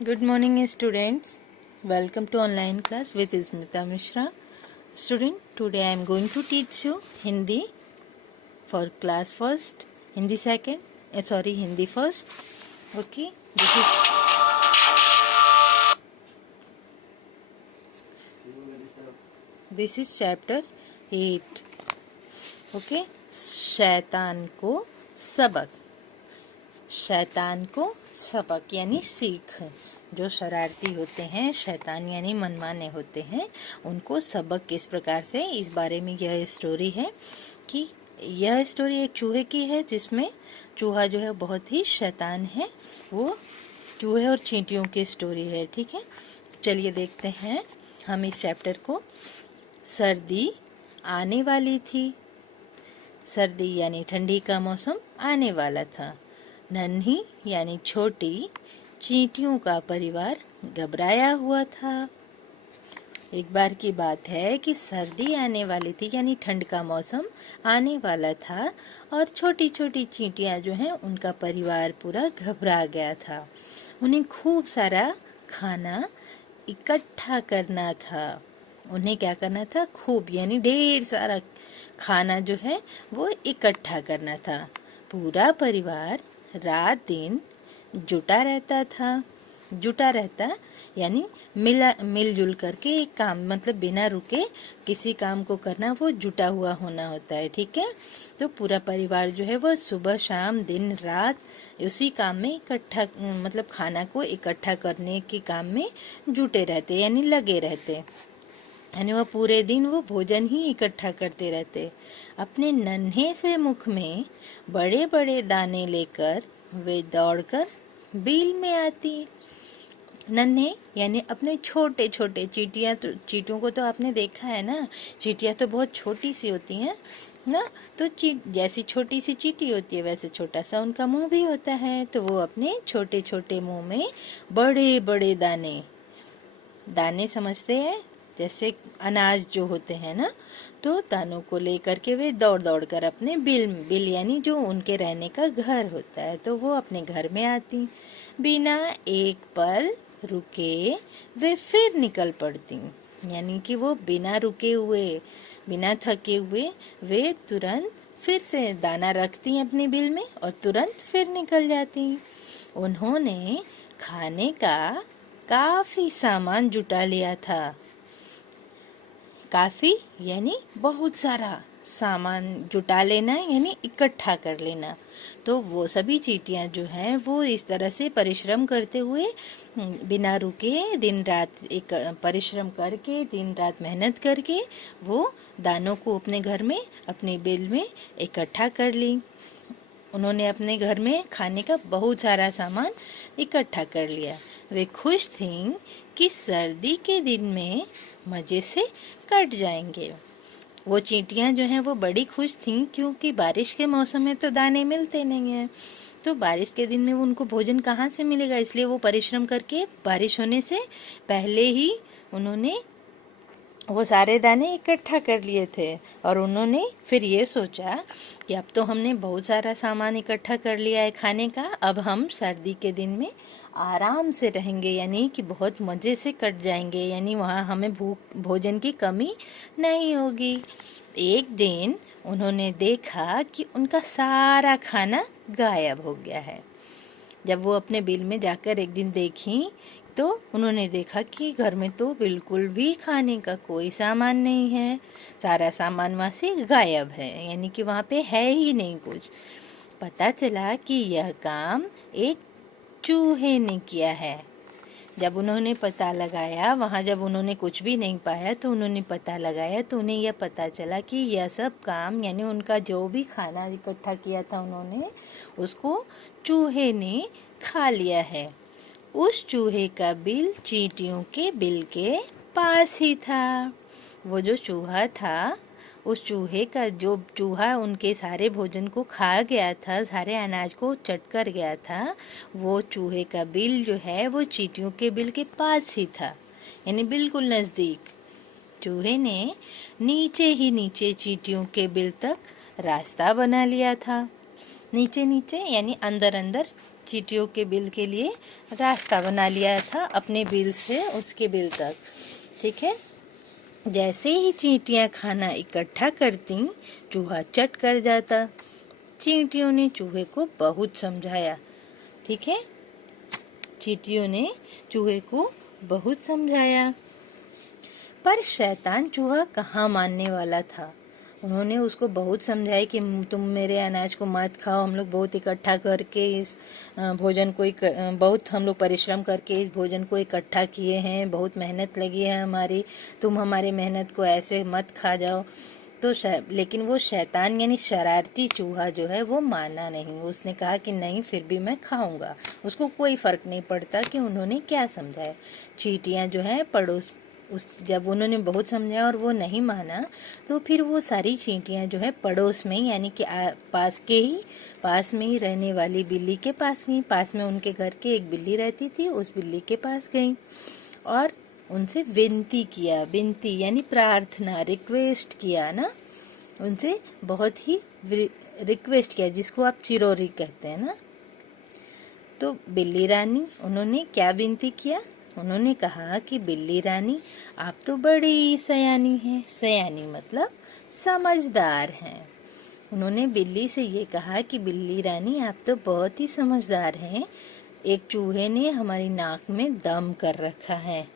Good morning, students. Welcome to online class with Smita Mishra. Student, today I am going to teach you Hindi for class first, Hindi second, Hindi first. Okay, this is chapter 8. Okay, शैतान को सबक। शैतान को सबक यानी सीख। जो शरारती होते हैं, शैतान यानी मनमाने होते हैं, उनको सबक किस प्रकार से, इस बारे में यह स्टोरी है कि यह स्टोरी एक चूहे की है, जिसमें चूहा जो है बहुत ही शैतान है। वो चूहे और चींटियों की स्टोरी है। ठीक है, चलिए देखते हैं हम इस चैप्टर को। सर्दी आने वाली थी। सर्दी यानी ठंडी का मौसम आने वाला था। नन्ही यानी छोटी चींटियों का परिवार घबराया हुआ था। एक बार की बात है कि सर्दी आने वाली थी यानी ठंड का मौसम आने वाला था, और छोटी छोटी चींटियां जो हैं उनका परिवार पूरा घबरा गया था। उन्हें खूब सारा खाना इकट्ठा करना था। उन्हें क्या करना था? खूब यानी ढेर सारा खाना जो है वो इकट्ठा करना था। पूरा परिवार रात दिन जुटा रहता यानी मिलजुल करके एक काम, मतलब बिना रुके किसी काम को करना, वो जुटा हुआ होना होता है। ठीक है, तो पूरा परिवार जो है वो सुबह शाम दिन रात उसी काम में इकट्ठा, मतलब खाना को इकट्ठा करने के काम में जुटे रहते यानी लगे रहते, यानी वह पूरे दिन वो भोजन ही इकट्ठा करते रहते। अपने नन्हे से मुख में बड़े बड़े दाने लेकर वे दौड़कर बिल में आती। नन्हे यानी अपने छोटे छोटे चींटियां, तो चींटियों को तो आपने देखा है ना, चींटियां तो बहुत छोटी सी होती हैं ना, तो जैसी छोटी सी चींटी होती है वैसे छोटा सा उनका मुंह भी होता है। तो वो अपने छोटे छोटे मुंह में बड़े बड़े दाने समझते हैं, जैसे अनाज जो होते हैं ना, तो दानों को लेकर के वे दौड़ दौड़ कर अपने बिल यानी जो उनके रहने का घर होता है, तो वो अपने घर में आती। बिना एक पल रुके वे फिर निकल पड़ती, यानी कि वो बिना रुके हुए, बिना थके हुए वे तुरंत फिर से दाना रखती अपनी बिल में और तुरंत फिर निकल जाती। उन्होंने खाने का काफी सामान जुटा लिया था। काफी यानी बहुत सारा सामान जुटा लेना यानी इकट्ठा कर लेना। तो वो सभी चींटियां जो हैं वो इस तरह से परिश्रम करते हुए बिना रुके दिन रात एक परिश्रम करके दिन रात मेहनत करके वो दानों को अपने घर में अपनी बिल में इकट्ठा कर ली। उन्होंने अपने घर में खाने का बहुत सारा सामान इकट्ठा कर लिया। वे खुश थीं कि सर्दी के दिन में मजे से कट जाएंगे। वो चींटियां जो हैं वो बड़ी खुश थीं, क्योंकि बारिश के मौसम में तो दाने मिलते नहीं हैं, तो बारिश के दिन में उनको भोजन कहाँ से मिलेगा, इसलिए वो परिश्रम करके बारिश होने से पहले ही उन्होंने वो सारे दाने इकट्ठा कर लिए थे। और उन्होंने फिर ये सोचा कि अब तो हमने बहुत सारा सामान इकट्ठा कर लिया है खाने का, अब हम सर्दी के दिन में आराम से रहेंगे, यानी कि बहुत मज़े से कट जाएंगे, यानी वहाँ हमें भोजन की कमी नहीं होगी। एक दिन उन्होंने देखा कि उनका सारा खाना गायब हो गया है। जब वो अपने बिल में जाकर एक दिन देखी तो उन्होंने देखा कि घर में तो बिल्कुल भी खाने का कोई सामान नहीं है। सारा सामान वहाँ से गायब है, यानी कि वहाँ पे है ही नहीं कुछ। पता चला कि यह काम एक चूहे ने किया है। जब उन्होंने पता लगाया, वहाँ जब उन्होंने कुछ भी नहीं पाया तो उन्होंने पता लगाया, तो उन्हें यह पता चला कि यह सब काम यानी उनका जो भी खाना इकट्ठा किया था उन्होंने, उसको चूहे ने खा लिया है। उस चूहे का बिल चींटियों के बिल के पास ही था। वो जो चूहा था, उस चूहे का जो चूहा उनके सारे भोजन को खा गया था, सारे अनाज को चट कर गया था, वो चूहे का बिल जो है वो चींटियों के बिल के पास ही था, यानी बिल्कुल नज़दीक। चूहे ने नीचे ही नीचे चींटियों के बिल तक रास्ता बना लिया था। नीचे नीचे यानी अंदर अंदर चींटियों के बिल के लिए रास्ता बना लिया था, अपने बिल से उसके बिल तक। ठीक है। जैसे ही चींटियां खाना इकट्ठा करती, चूहा चट कर जाता। चींटियों ने चूहे को बहुत समझाया। ठीक है, चींटियों ने चूहे को बहुत समझाया, पर शैतान चूहा कहाँ मानने वाला था। उन्होंने उसको बहुत समझाया कि तुम मेरे अनाज को मत खाओ, हम लोग बहुत इकट्ठा करके इस भोजन को बहुत हम लोग परिश्रम करके इस भोजन को इकट्ठा किए हैं, बहुत मेहनत लगी है हमारी, तुम हमारी मेहनत को ऐसे मत खा जाओ। तो लेकिन वो शैतान यानी शरारती चूहा जो है वो माना नहीं। उसने कहा कि नहीं, फिर भी मैं खाऊंगा। उसको कोई फर्क नहीं पड़ता कि उन्होंने क्या समझाया। चींटियां जो है पड़ोस जब उन्होंने बहुत समझाया और वो नहीं माना, तो फिर वो सारी चींटियां जो है पड़ोस में यानी कि पास में ही रहने वाली बिल्ली के पास गई। पास में उनके घर के एक बिल्ली रहती थी, उस बिल्ली के पास गई और उनसे विनती किया। विनती यानी प्रार्थना, रिक्वेस्ट किया ना, उनसे बहुत ही रिक्वेस्ट किया, जिसको आप चिरोरी कहते हैं ना। तो बिल्ली रानी, उन्होंने क्या विनती किया? उन्होंने कहा कि बिल्ली रानी, आप तो बड़ी सयानी हैं। सयानी मतलब समझदार हैं। उन्होंने बिल्ली से ये कहा कि बिल्ली रानी, आप तो बहुत ही समझदार हैं। एक चूहे ने हमारी नाक में दम कर रखा है।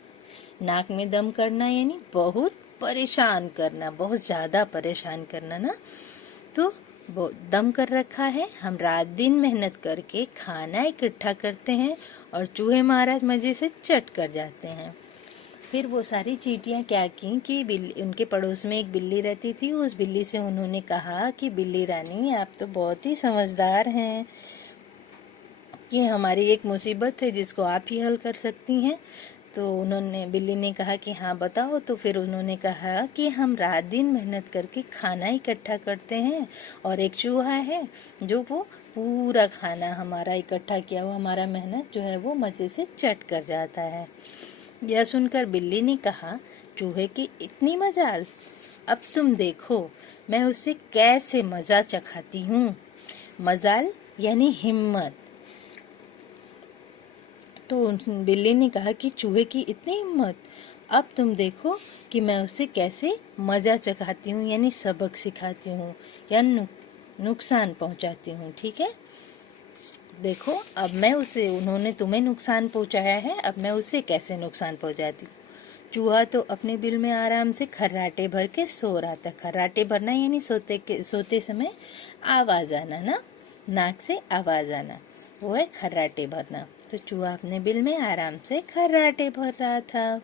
नाक में दम करना यानी बहुत परेशान करना, बहुत ज्यादा परेशान करना ना। तो वो दम कर रखा है। हम रात दिन मेहनत करके खाना इकट्ठा करते हैं और चूहे महाराज मजे से चट कर जाते हैं। फिर वो सारी चींटियां क्या की कि उनके पड़ोस में एक बिल्ली रहती थी। उस बिल्ली से उन्होंने कहा कि बिल्ली रानी, आप तो बहुत ही समझदार हैं, कि हमारी एक मुसीबत है जिसको आप ही हल कर सकती हैं। तो बिल्ली ने कहा कि हाँ बताओ। तो फिर उन्होंने कहा कि हम रात दिन मेहनत करके खाना इकट्ठा करते हैं और एक चूहा है जो वो पूरा खाना हमारा इकट्ठा किया हुआ, हमारा मेहनत जो है वो मजे से चट कर जाता है। यह सुनकर बिल्ली ने कहा, चूहे की इतनी मजाल, अब तुम देखो मैं उसे कैसे मजा चखाती हूँ। मजाल यानी हिम्मत। तो बिल्ली ने कहा कि चूहे की इतनी हिम्मत, अब तुम देखो कि मैं उसे कैसे मजा चखाती हूँ, यानी सबक सिखाती हूँ या नुकसान पहुँचाती हूँ। ठीक है, देखो अब मैं उसे, उन्होंने तुम्हें नुकसान पहुँचाया है, अब मैं उसे कैसे नुकसान पहुँचाती हूँ। चूहा तो अपने बिल में आराम से खर्राटे भर के सो रहा था। खर्राटे भरना यानी सोते समय आवाज आना ना, नाक से आवाज आना, वो है खर्राटे भरना। तो चूहा अपने बिल में आराम से खर्राटे भर रहा था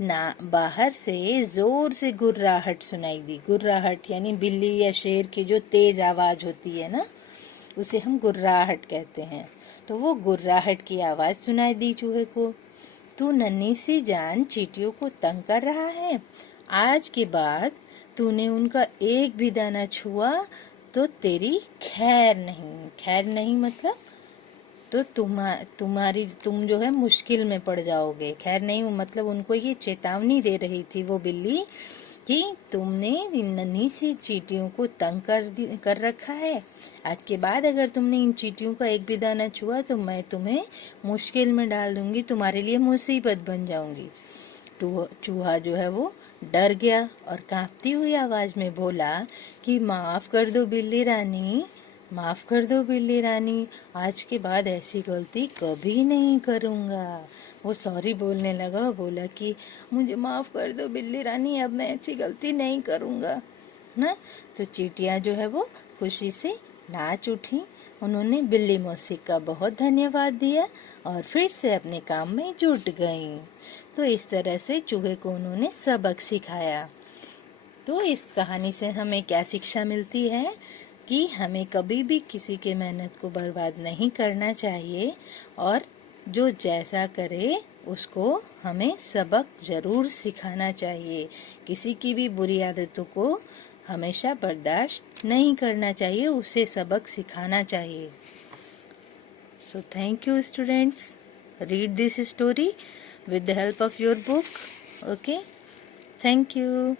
ना। बाहर से जोर से गुर्राहट सुनाई दी। गुर्राहट यानी बिल्ली या शेर की जो तेज आवाज होती है ना, उसे हम गुर्राहट कहते हैं। तो वो गुर्राहट की आवाज सुनाई दी चूहे को। तू नन्ही सी जान चींटियों को तंग कर रहा है। आज के बाद तूने उनका एक भी दाना छुआ तो तेरी खैर नहीं। खैर नहीं मतलब तो तुम जो है मुश्किल में पड़ जाओगे। खैर नहीं मतलब उनको ये चेतावनी दे रही थी वो बिल्ली कि तुमने इन नन्ही सी चींटियों को तंग कर रखा है। आज के बाद अगर तुमने इन चींटियों का एक भी दाना छुआ तो मैं तुम्हें मुश्किल में डाल दूंगी, तुम्हारे लिए मुसीबत बन जाऊंगी। चूहा जो है वो डर गया और कांपती हुई आवाज में बोला कि माफ कर दो बिल्ली रानी, माफ कर दो बिल्ली रानी, आज के बाद ऐसी गलती कभी नहीं करूँगा। वो सॉरी बोलने लगा और बोला कि मुझे माफ कर दो बिल्ली रानी, अब मैं ऐसी गलती नहीं करूँगा ना। तो चींटियाँ जो है वो खुशी से नाच उठी। उन्होंने बिल्ली मौसी का बहुत धन्यवाद दिया और फिर से अपने काम में जुट गईं। तो इस तरह से चूहे को उन्होंने सबक सिखाया। तो इस कहानी से हमें क्या शिक्षा मिलती है कि हमें कभी भी किसी के मेहनत को बर्बाद नहीं करना चाहिए और जो जैसा करे उसको हमें सबक जरूर सिखाना चाहिए। किसी की भी बुरी आदतों को हमेशा बर्दाश्त नहीं करना चाहिए, उसे सबक सिखाना चाहिए। So thank you students. Read this story with the help of your book. Okay. Thank you.